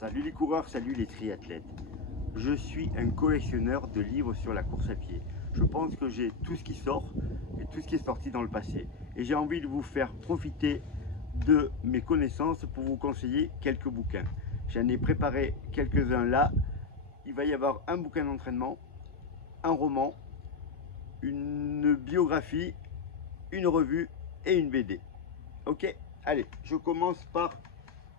Salut les coureurs, salut les triathlètes. Je suis un collectionneur de livres sur la course à pied. Je pense que j'ai tout ce qui sort et tout ce qui est sorti dans le passé. Et j'ai envie de vous faire profiter de mes connaissances pour vous conseiller quelques bouquins. J'en ai préparé quelques-uns là. Il va y avoir un bouquin d'entraînement, un roman, une biographie, une revue et une BD. Ok, allez, je commence par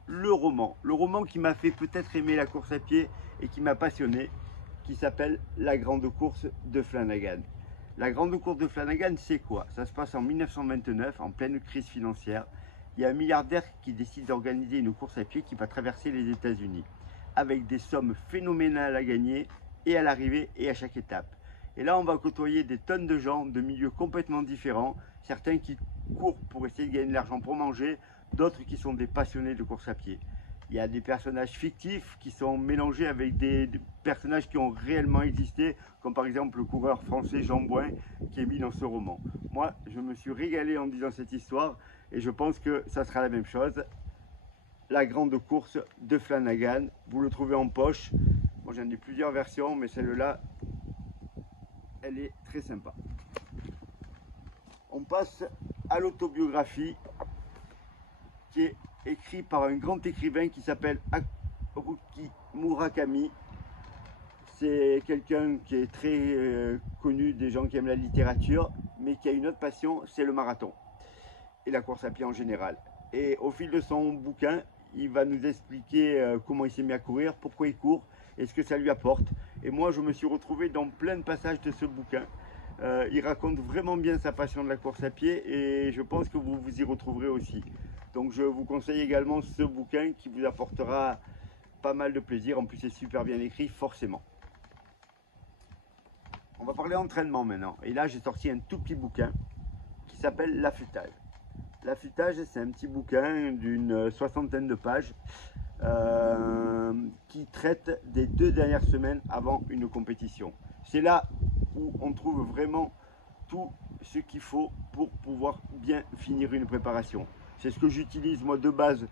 le roman. Le roman qui m'a fait peut-être aimer la course à pied et qui m'a passionné, qui s'appelle La Grande Course de Flanagan. La Grande Course de Flanagan, c'est quoi? Ça se passe en 1929, en pleine crise financière. Il y a un milliardaire qui décide d'organiser une course à pied qui va traverser les États-Unis, avec des sommes phénoménales à gagner, et à l'arrivée et à chaque étape. Et là, on va côtoyer des tonnes de gens de milieux complètement différents, certains qui courent pour essayer de gagner de l'argent pour manger, d'autres qui sont des passionnés de course à pied. Il y a des personnages fictifs qui sont mélangés avec des personnages qui ont réellement existé, comme par exemple le coureur français Jean Bouin qui est mis dans ce roman. Moi, je me suis régalé en lisant cette histoire et je pense que ça sera la même chose. La Grande Course de Flanagan, vous le trouvez en poche. Moi, j'en ai plusieurs versions, mais celle-là, elle est très sympa. On passe à l'autobiographie qui est écrit par un grand écrivain qui s'appelle Haruki Murakami. C'est quelqu'un qui est très connu des gens qui aiment la littérature, mais qui a une autre passion, c'est le marathon et la course à pied en général. Et au fil de son bouquin, il va nous expliquer comment il s'est mis à courir, pourquoi il court et ce que ça lui apporte. Et moi, je me suis retrouvé dans plein de passages de ce bouquin. Il raconte vraiment bien sa passion de la course à pied et je pense que vous vous y retrouverez aussi. Donc je vous conseille également ce bouquin qui vous apportera pas mal de plaisir. En plus, c'est super bien écrit, forcément. On va parler entraînement maintenant. Et là, j'ai sorti un tout petit bouquin qui s'appelle L'affûtage. L'affûtage, c'est un petit bouquin d'une soixantaine de pages qui traite des 2 dernières semaines avant une compétition. C'est là où on trouve vraiment tout ce qu'il faut pour pouvoir bien finir une préparation. C'est ce que j'utilise moi de base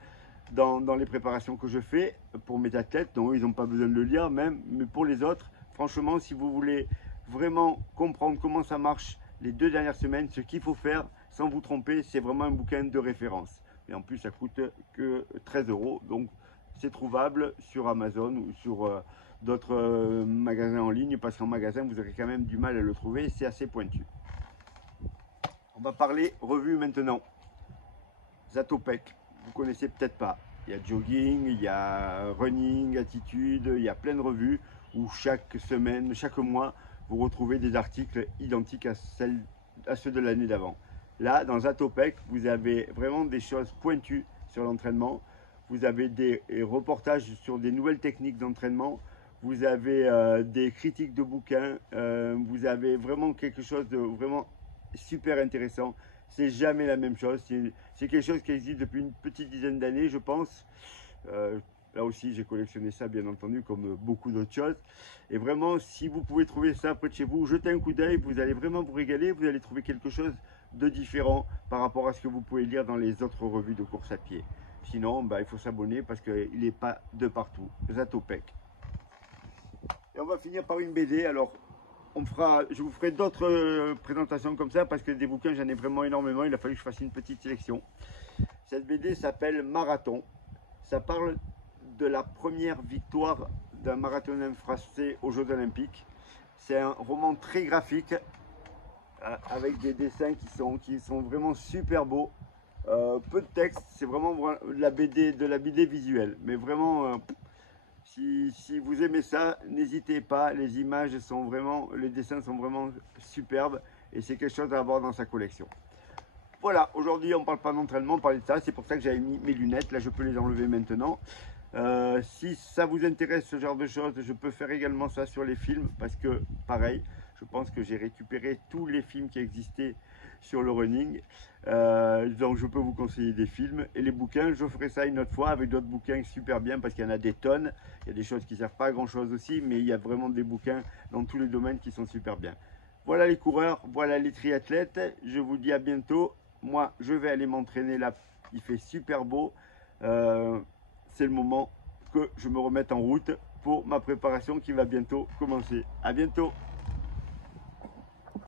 dans les préparations que je fais pour mes athlètes, donc ils n'ont pas besoin de le lire même, mais pour les autres, franchement, si vous voulez vraiment comprendre comment ça marche les 2 dernières semaines, ce qu'il faut faire sans vous tromper, c'est vraiment un bouquin de référence. Et en plus, ça coûte que 13 €, donc c'est trouvable sur Amazon ou sur d'autres magasins en ligne, parce qu'en magasin, vous aurez quand même du mal à le trouver, c'est assez pointu. On va parler revue maintenant. Zatopek, vous connaissez peut-être pas. Il y a jogging, il y a running, attitude, il y a plein de revues où chaque semaine, chaque mois, vous retrouvez des articles identiques à ceux de l'année d'avant. Là, dans Zatopek, vous avez vraiment des choses pointues sur l'entraînement. Vous avez des reportages sur des nouvelles techniques d'entraînement. Vous avez des critiques de bouquins. Vous avez vraiment quelque chose de vraiment super intéressant. C'est jamais la même chose. C'est quelque chose qui existe depuis une petite dizaine d'années, je pense. Là aussi, j'ai collectionné ça, bien entendu, comme beaucoup d'autres choses. Et vraiment, si vous pouvez trouver ça près de chez vous, jetez un coup d'œil, vous allez vraiment vous régaler. Vous allez trouver quelque chose de différent par rapport à ce que vous pouvez lire dans les autres revues de course à pied. Sinon, il faut s'abonner parce qu'il n'est pas de partout. Zatopek. Et on va finir par une BD. Alors, je vous ferai d'autres présentations comme ça parce que des bouquins, j'en ai vraiment énormément. Il a fallu que je fasse une petite sélection. Cette BD s'appelle Marathon. Ça parle de la première victoire d'un marathonien français aux Jeux Olympiques. C'est un roman très graphique avec des dessins qui sont vraiment super beaux. Peu de texte, c'est vraiment de la BD visuelle. Mais vraiment, si vous aimez ça, n'hésitez pas. Les images sont vraiment, les dessins sont vraiment superbes et c'est quelque chose à avoir dans sa collection. Voilà, aujourd'hui on ne parle pas d'entraînement, on parlait de ça, c'est pour ça que j'avais mis mes lunettes, là je peux les enlever maintenant. Si ça vous intéresse ce genre de choses, je peux faire également ça sur les films, parce que pareil, je pense que j'ai récupéré tous les films qui existaient sur le running, donc je peux vous conseiller des films. Et les bouquins, je ferai ça une autre fois avec d'autres bouquins super bien, parce qu'il y en a des tonnes, il y a des choses qui ne servent pas à grand chose aussi, mais il y a vraiment des bouquins dans tous les domaines qui sont super bien. Voilà les coureurs, voilà les triathlètes, je vous dis à bientôt. Moi, je vais aller m'entraîner là, il fait super beau. C'est le moment que je me remette en route pour ma préparation qui va bientôt commencer. À bientôt!